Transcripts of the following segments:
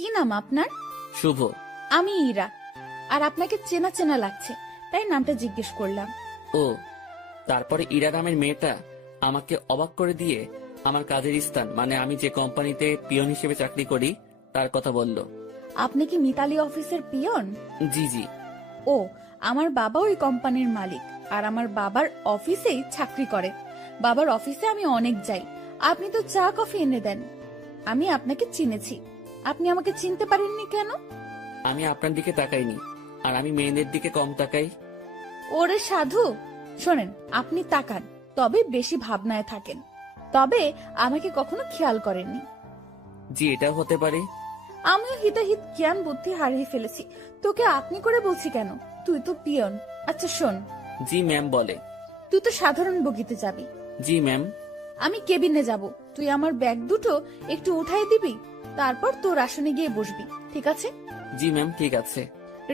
কি নাম আপনার? শুভ। আমি ইরা। আর আপনাকে চেনা চেনা লাগছে, তাই নামটা জিজ্ঞেস করলাম। ও, তারপরে ইরা নামের মেয়েটা আমাকে অবাক করে দিয়ে আমার কাজের স্থান মানে আমি যে কোম্পানিতে পিয়ন হিসেবে চাকরি করি তার কথা বলল। আপনি কি মিতালি অফিসের পিয়ন? জি জি। ও, আমার বাবা ওই কোম্পানির মালিক, আর আমার বাবার অফিসেই চাকরি করে। বাবার অফিসে আমি অনেক যাই। আপনি তো চা কফি এনে দেন। আমি আপনাকে চিনেছি। আপনি আমাকে চিনতে পারেননি কেন? আমি আপনার দিকে তাকাইনি, আর আমি মেয়েদের দিকে কম তাকাই। ওরে সাধু, শোনেন, আপনি তাকান, তবে বেশি ভাবনায় থাকেন। তবে আমাকে কখনো খেয়াল করেননি। জি, এটাও হতে পারে। আমিও হিতাহিত জ্ঞান বুদ্ধি হারিয়ে ফেলেছি। তোকে আপনি করে বলছি কেন? তুই তো পিয়ন। আচ্ছা শোন, জি ম্যাম বলে। তুই তো সাধারণ বগিতে যাবি, জি ম্যাম। আমি কেবিনে যাব। তুই আমার ব্যাগ দুটো একটু উঠাই দিবি, তারপর তোর আসনে গিয়ে বসবি, ঠিক আছে? জি ম্যাম, ঠিক আছে।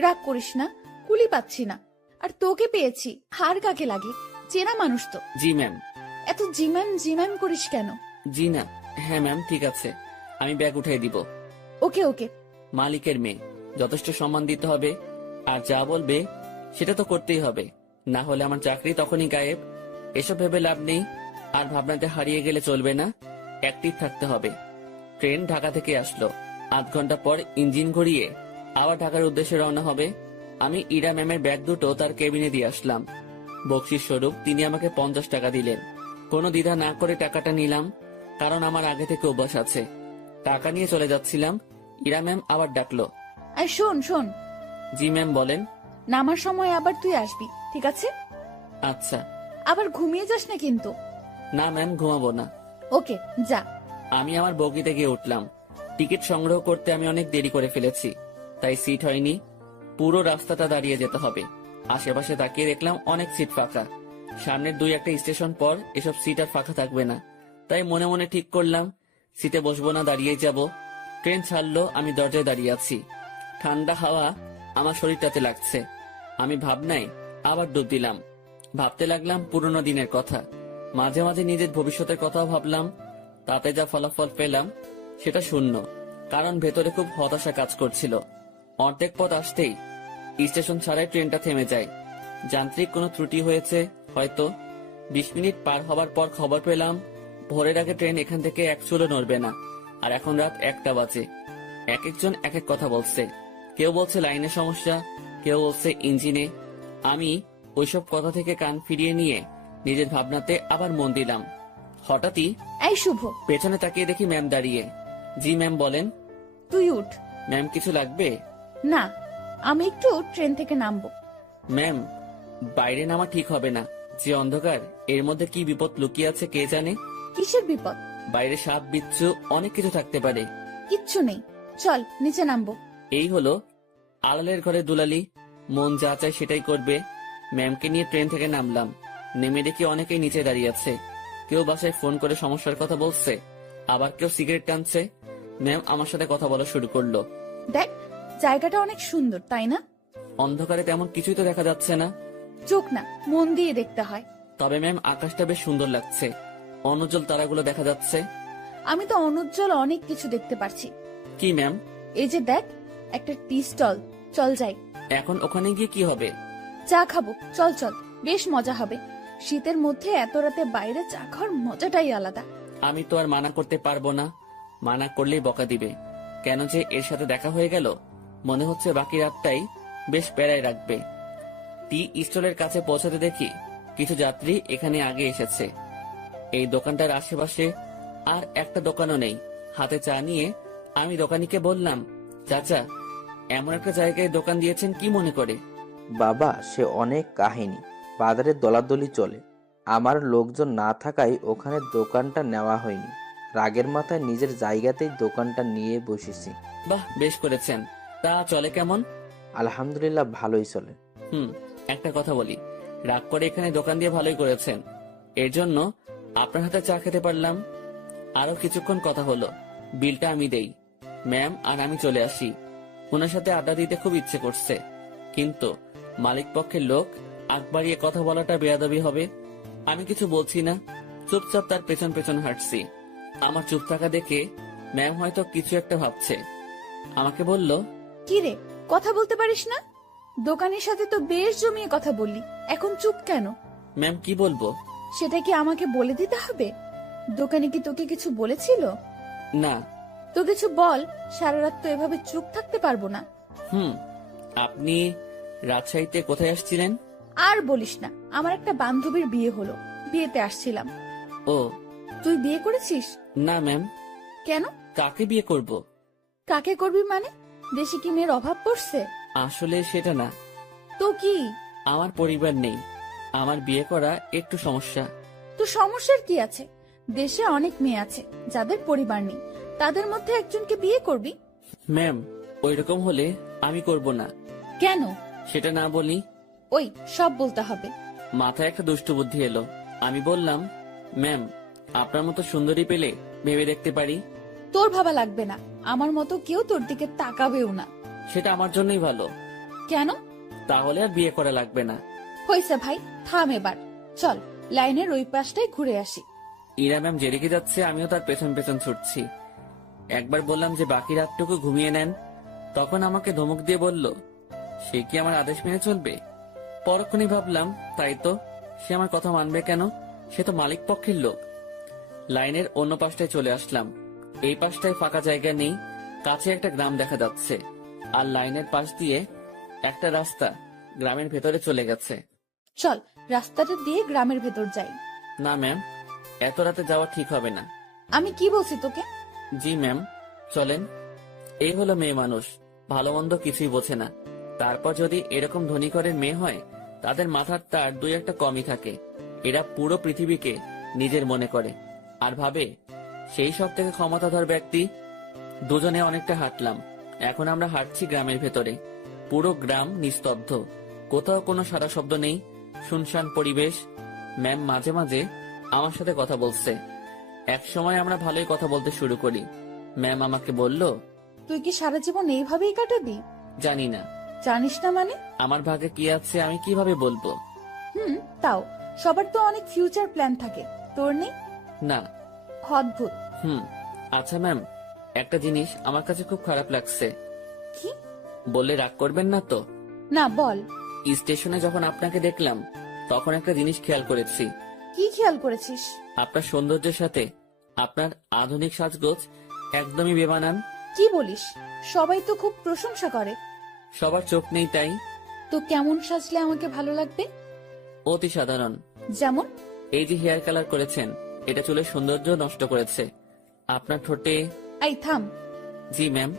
রাগ করিস না, কুলি পাচ্ছি না। আর তোকে পেয়েছি, হার কাকে লাগে? চেনা মানুষ তো। জি ম্যাম। এত জিম্যাম জিম্যাম করিস কেন? জি না, হ্যাঁ ম্যাম, ঠিক আছে, আমি ব্যাগ উঠাই দিব। ওকে ওকে। মালিকের মেয়ে, যথেষ্ট সম্মান দিতে হবে, আর যা বলবে সেটা তো করতেই হবে, না হলে আমার চাকরি তখনই গায়েব। এসব ভেবে লাভ নেই, আর ভাবনাতে হারিয়ে গেলে চলবে না, অ্যাক্টিভ থাকতে হবে। ট্রেন ঢাকা থেকে আসলো, আধ ঘন্টা পর ইঞ্জিন ঘুরিয়ে আবার ঢাকার উদ্দেশ্যে রওনা হবে। আমি ইরা ম্যামের ব্যাগ দুটো তার কেবিনে দিয়ে আসলাম। বকশিস স্বরূপ তিনি আমাকে 50 টাকা দিলেন। কোনো দ্বিধা না করে টাকাটা নিলাম, কারণ আমার আগে থেকে অভ্যাস আছে। টাকা নিয়ে চলে যাচ্ছিলাম, ইরা ম্যাম আবার ডাকলো। আর শোন শোন, জি ম্যাম বলেন। নামার সময় আবার তুই আসবি, ঠিক আছে? আচ্ছা। আবার ঘুমিয়ে যাস না কিন্তু। না ম্যাম, ঘুমাবো না। ওকে, যা। আমি আমার বগিতে গিয়ে উঠলাম। টিকিট সংগ্রহ করতে আমি অনেক দেরি করে ফেলেছি, তাই সিট হয়নি। পুরো রাস্তাটা দাঁড়িয়ে যেতে হবে। আশেপাশে তাকিয়ে দেখলাম অনেক সিট ফাঁকা। সামনের 2-1 স্টেশন পর এসব সিট আর ফাঁকা থাকবে না, তাই মনে মনে ঠিক করলাম সিটে বসবো না, দাঁড়িয়ে যাব। ট্রেন ছাড়লো, আমি দরজায় দাঁড়িয়ে আছি। ঠান্ডা হাওয়া আমার শরীরটাতে লাগছে। আমি ভাবনায় আবার ডুব দিলাম। ভাবতে লাগলাম পুরনো দিনের কথা, মাঝে মাঝে নিজের ভবিষ্যতের কথাও ভাবলাম। তাতে যা ফলাফল পেলাম সেটা শূন্য, কারণ ভেতরে খুব হতাশা কাজ করছিল। অর্ধেক পথ আসতেই স্টেশন ছাড়াই ট্রেনটা থেমে যায়। যান্ত্রিক কোনো ত্রুটি হয়েছে হয়তো। 20 মিনিট পার হবার পর খবর পেলাম ভোরের আগে ট্রেন এখান থেকে এক চুলও নড়বে না। আর এখন রাত 1টা বাজে। এক একজন এক এক কথা বলছে। কেউ বলছে লাইনের সমস্যা, কেউ বলছে ইঞ্জিনে। আমি ওইসব কথা থেকে কান ফিরিয়ে নিয়ে নিজের ভাবনাতে আবার মন দিলাম। হঠাৎই এই শুভ, পেছনে তাকিয়ে দেখি ম্যাম দাঁড়িয়ে। জি ম্যাম বলেন। তুই উঠ। ম্যাম কিছু লাগবে? না, আমি একটু ট্রেন থেকে নামবো। ম্যাম, বাইরে নামা ঠিক হবে না। যে অন্ধকার, এর মধ্যে কি বিপদ লুকিয়ে আছে কে জানে। কিসের বিপদ? বাইরে সাপ বিচ্ছু অনেক কিছু থাকতে পারে। কিচ্ছু নেই, চল নিচে নামবো। এই হলো আড়ালের ঘরে দুলালি, মন যা চায় সেটাই করবে। ম্যামকে নিয়ে ট্রেন থেকে নামলাম। নেমে দেখি অনেকেই নিচে দাঁড়িয়ে আছে। কেউ বাসায় ফোন করে সমস্যার কথা বলছে, আবার কেউ সিগারেট টানছে। ম্যাম আমার সাথে কথা বলা শুরু করলো। দেখ, জায়গাটা অনেক সুন্দর, তাই না? অন্ধকারে তেমন কিছুই তো দেখা যাচ্ছে না। চোখ না, মন দিয়ে দেখতে হয়। তবে ম্যাম আকাশটা বেশ সুন্দর লাগছে, অনুজ্জ্বল তারাগুলো দেখা যাচ্ছে। আমি তো অনুজ্জ্বল অনেক কিছু দেখতে পারছি। কি ম্যাম? এই যে দেখ, একটা টি স্টল, চল যাই। এখন ওখানে গিয়ে কি হবে? চা খাবো, চল চল, বেশ মজা হবে। শীতের মধ্যে এত রাতে বাইরে চা খাওয়ার মজাটাই আলাদা। আমি তো আর মানা করতে পারবো না, মানা করলেই বকা দিবে। কেন যে এর সাথে দেখা হয়ে গেল, মনে হচ্ছে বাকি রাতটাই বেশ প্যারায় রাখবে। টি স্টলের কাছে পৌঁছাতে দেখি কিছু যাত্রী এখানে আগে এসেছে। এই দোকানটার আশেপাশে আর একটা দোকানও নেই। হাতে চা নিয়ে আমি দোকানিকে বললাম, চাচা, এমন একটা জায়গায় দোকান দিয়েছেন কি মনে করে? বাবা, সে অনেক কাহিনী। বাজারে দলাদলি চলে, আমার লোকজন না থাকায় ওখানে দোকানটা নেওয়া হয়নি। রাগের মাথায় নিজের জায়গাতেই দোকানটা নিয়ে বসেছি। বাহ, বেশ করেছেন। তা চলে কেমন? আলহামদুলিল্লাহ, ভালোই চলে। একটা কথা বলি, রাগ করে এখানে দোকান দিয়ে ভালোই করেছেন, এর জন্য আপনার হাতে চা খেতে পারলাম। আরো কিছুক্ষণ কথা হলো, বিলটা আমি দেই। ম্যাম আর আমি চলে আসি। ওনার সাথে আড্ডা দিতে খুব ইচ্ছে করছে, কিন্তু মালিক পক্ষের লোক, আগ বাড়িয়ে কথা বলাটা বেয়াদবি হবে। আমি কিছু বলছি না, চুপচাপ তার পেছন পেছন হাঁটছি। আমার চুপ থাকা দেখে ম্যাম হয়তো কিছু একটা ভাবছে। আমাকে বলল, কি রে, কথা বলতে পারিস না? দোকানের সাথে তো বেশ জমিয়ে কথা বললি, এখন চুপ কেন? ম্যাম কি বলবো? সেটা কি আমাকে বলে দিতে হবে? দোকানে কি তোকে কিছু বলেছিল? না। তো কিছু বল, সারা রাত তো এভাবে চুপ থাকতে পারবো না। আপনি রাজশাহীতে কোথায় আসছিলেন? আর বলিস না, আমার একটা বান্ধবীর বিয়ে হলো, বিয়েতে আসছিলাম। ও তুই বিয়ে করেছিস? না ম্যাম। কেন? কাকে বিয়ে করব? কাকে করবি মানে? দেশে কি মেয়ের অভাব পড়ছে? আসলে সেটা না, তো কি? আমার পরিবার নেই, আমার বিয়ে করা একটু সমস্যা। তো সমস্যার কি আছে? দেশে অনেক মেয়ে আছে যাদের পরিবার নেই, তাদের মধ্যে একজনকে বিয়ে করবি। ম্যাম ওইরকম হলে আমি করব না। কেন? সেটা না বলি। ওই সব বলতে হবে। মাথায় একটা দুষ্টু বুদ্ধি এলো। আমি বললাম, ম্যাম আপনার মতো সুন্দরী পেলে ভেবে দেখতে পারি। তোর ভাবা লাগবে না, আমার মতো কেউ তোর দিকে তাকাবেও না। সেটা আমার জন্যই ভালো। কেন? তাহলে আর বিয়ে করা লাগবে না। হইছে ভাই, থাম এবার। চল লাইনের ওই পাশটায় ঘুরে আসি। ইরা ম্যাম যেদিকে যাচ্ছে আমিও তার পেছন পেছন ছুটছি। একবার বললাম যে বাকি রাতটুকু ঘুমিয়ে নেন, তখন আমাকে ধমক দিয়ে বলল, সে কি আমার আদেশ মেনে চলবে? পরক্ষণই ভাবলাম, তাই তো, সে আমার কথা মানবে কেন? সে তো মালিক পক্ষের লোক। লাইনের অন্য পাশটায় চলে আসলাম। এই পাশটায় ফাঁকা জায়গা নেই, কাছে একটা গ্রাম দেখা যাচ্ছে, আর লাইনের পাশ দিয়ে একটা রাস্তা গ্রামের ভেতরে চলে গেছে। চল রাস্তাটা দিয়ে গ্রামের ভেতর যাই। না ম্যাম, এত রাতে যাওয়া ঠিক হবে না। আমি কি বলছি তোকে? জি ম্যাম, চলেন। এই হলো মেয়ে মানুষ, ভালো মন্দ কিছুই বোঝে না। তারপর যদি এরকম ধনী ঘরের মেয়ে হয়, তাদের মাথার তার দুই একটা কমই থাকে। এরা পুরো পৃথিবীকে নিজের মনে করে আর ভাবে সেই সব থেকে ক্ষমতাধর ব্যক্তি। দুজনে অনেকটা হাঁটলাম। এখন আমরা হাঁটছি গ্রামের ভেতরে। পুরো গ্রাম নিস্তব্ধ, কোথাও কোনো সারা শব্দ নেই, শুনশান পরিবেশ। ম্যাম মাঝে মাঝে আমার সাথে কথা বলছে। এক সময় আমরা ভালোই কথা বলতে শুরু করি। ম্যাম আমাকে বলল, তুই কি সারা জীবন এইভাবেই কাটাবি? জানি না, জানিস না মানে? আমার ভাগ্যে কি আছে আমি কিভাবে বলবো? তাও সবার তো অনেক ফিউচার প্ল্যান থাকে, তোর নেই? না। অদ্ভুত। আচ্ছা ম্যাম, একটা জিনিস আমার কাছে খুব খারাপ লাগছে। কি? বললে রাগ করবেন না তো? না বল। স্টেশনে যখন আপনাকে দেখলাম, তখন একটা জিনিস খেয়াল করেছি। কি খেয়াল করেছিস? আপনার সৌন্দর্যের সাথে আপনার আধুনিক সাজগোজ একদমই বেমানান। কি বলিস? সবাই তো খুব প্রশংসা করে। সবার চোখ নেই তাই। তো কেমন সাজলে আমাকে ভালো লাগবে? অতি সাধারণ। যেমন? এই যে হেয়ার কালার করেছেন, এটা চুলের সৌন্দর্য নষ্ট করেছে। আপনার ঠোঁটে। এই থাম। জি ম্যাম।